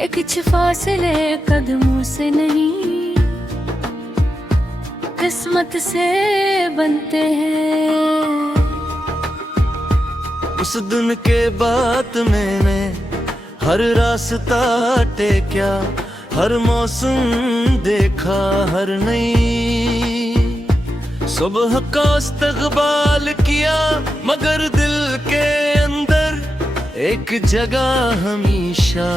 कि कुछ फासले कदमों से नहीं, किस्मत से बनते हैं। उस दिन के बाद मैंने हर रास्ता टेक्या, हर मौसम देखा, हर नई सुबह का इस्तकबाल किया, मगर दिल के अंदर एक जगह हमेशा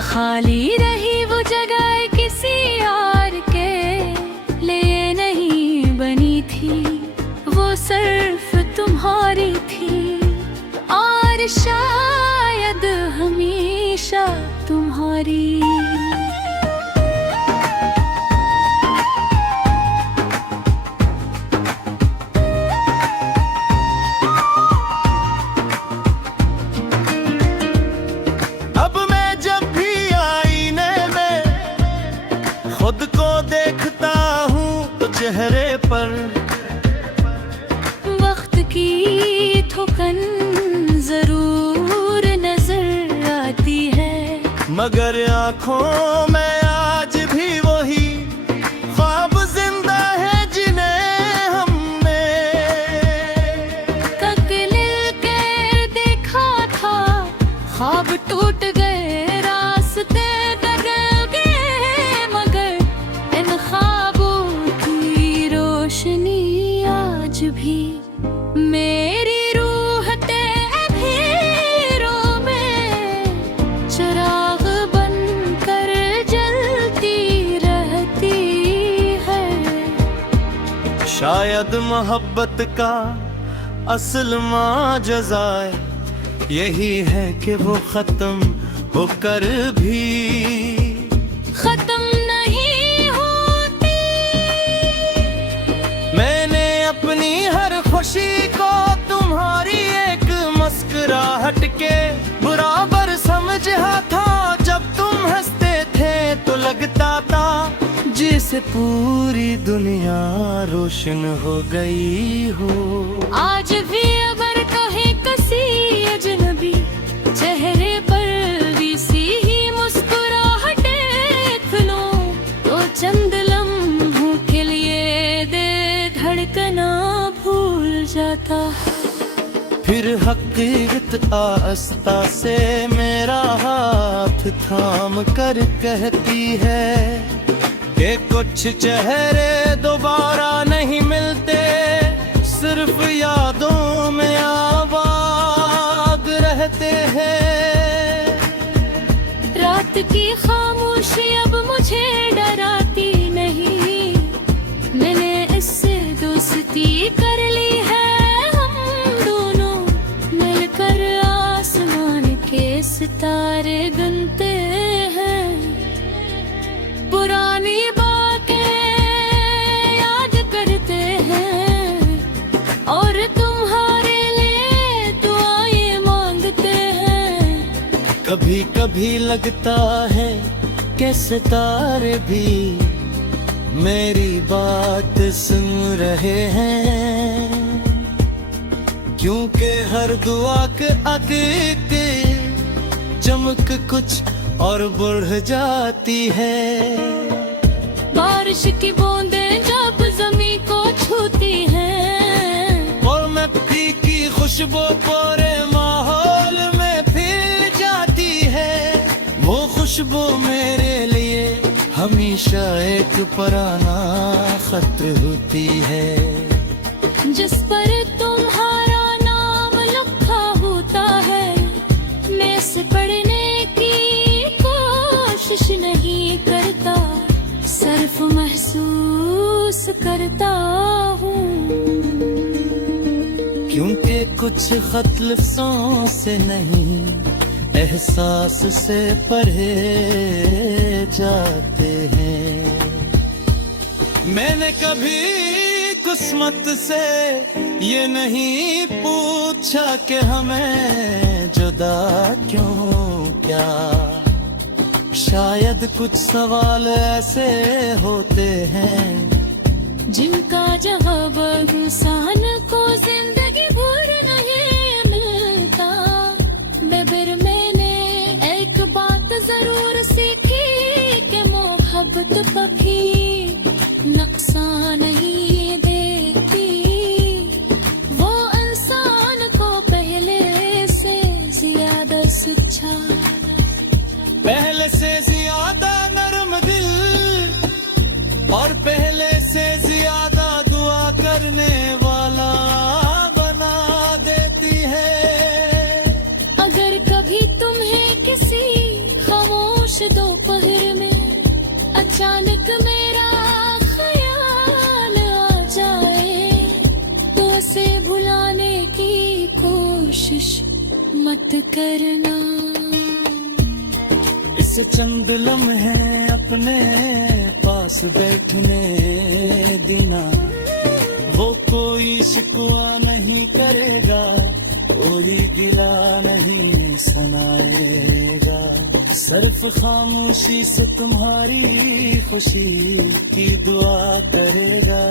खाली रही। वो जगह किसी और के लिए नहीं बनी थी, वो सिर्फ तुम्हारी थी और शायद हमेशा तुम्हारी। अब मैं जब भी आईने में खुद को देखता हूँ तो चेहरे पर वक्त की थुकन जरूर नजर आती है, मगर आँखों में आज भी वही ख्वाब जिंदा है जिन्हें हमने तकलीफ के देखा था। ख्वाब टूट गए, रास्ते बदल गए, मगर इन ख्वाबों की रोशनी आज भी मेरी रूह तेरे में चिराग बनकर जलती रहती है। शायद मोहब्बत का असल माजज़ाए यही है कि वो खत्म होकर भी खत्म नहीं होती। मैंने अपनी हर खुशी को तुम्हारी एक मुस्कुराहट के बराबर समझा था। जब तुम हंसते थे तो लगता था जैसे पूरी दुनिया रोशन हो गई हो। आज भी अगर कहीं किसी अजनबी चेहरे पर भी सी ही मुस्कुराहट देख लो, तो चंद लम्हों के लिए दिल धड़कना भूल जाता। फिर हकीकत आस्ता से मेरा हाथ थाम कर कहती है कि कुछ चेहरे दोबारा नहीं मिलते, सिर्फ यादों में आबाद रहते हैं। रात की खामोशी अब मुझे डराती नहीं, मैंने इससे दोस्ती कर ली है। हम दोनों मिलकर आसमान के सितारे गिनते हैं, पुरानी बातें याद करते हैं और तुम्हारे लिए दुआएं मांगते हैं। कभी कभी लगता है कि सितारे भी मेरी बात सुन रहे हैं, क्योंकि हर दुआ के आगे चमक कुछ और बढ़ जाती है। बारिश की बूंदें जब जमीन को छूती हैं और मिट्टी की खुशबू पूरे माहौल में फैल जाती है, वो खुशबू मेरे लिए हमेशा एक पुराना खत होती है, जिस पर तुम्हारा नाम लिखा होता है। मैं इसे पढ़ने की कोशिश नहीं करता, सिर्फ महसूस करता हूँ, क्योंकि कुछ खत लफ्ज़ों से नहीं एहसास से पढ़े जाते हैं। मैंने कभी किस्मत से ये नहीं पूछा कि हमें जुदा क्यों क्या, शायद कुछ सवाल ऐसे होते हैं जिनका जवाब इंसान को जिंदगी भर नहीं मिलता। बेबर मैंने एक बात कभी तुम्हें किसी खामोश दोपहर में अचानक मेरा ख्याल आ जाए तो उसे भुलाने की कोशिश मत करना। इसे चंद लम्हे अपने पास बैठने देना, वो कोई शिकवा नहीं करेगा, कोई गिला नहीं सुनाएगा, सिर्फ खामोशी से तुम्हारी खुशी की दुआ करेगा।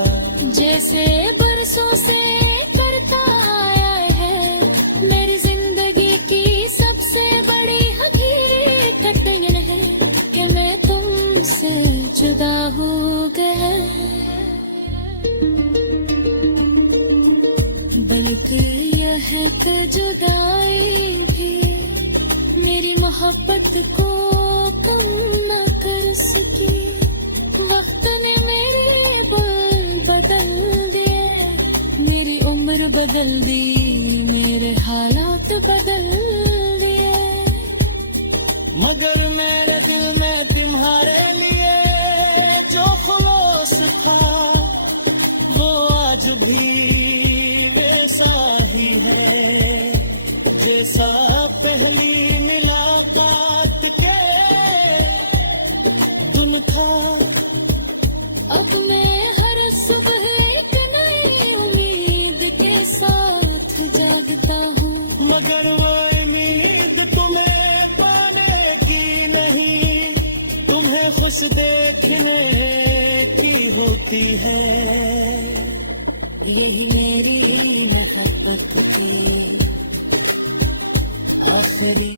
जैसे बरसों से करता आया है मेरी जिंदगी की सबसे बड़ी हकीकत यह है कि मैं तुमसे जुदा हो गया, बल्कि यह कि जुदाई भी मेरी मोहब्बत को कम न कर सकी। वक्त ने मेरे बल बदल दिए, मेरी उम्र बदल दी, मेरे हालात बदल दिए, मगर मेरे दिल में तुम्हारे लिए जो खौफ था वो आज भी वैसा ही है जैसा पहली मुलाकात के दिन था। अब मैं हर सुबह एक नई उम्मीद के साथ जागता हूँ, मगर वो उम्मीद तुम्हें पाने की नहीं, तुम्हें खुश देखने की होती है। यही मेरी मोहब्बत की आखिरी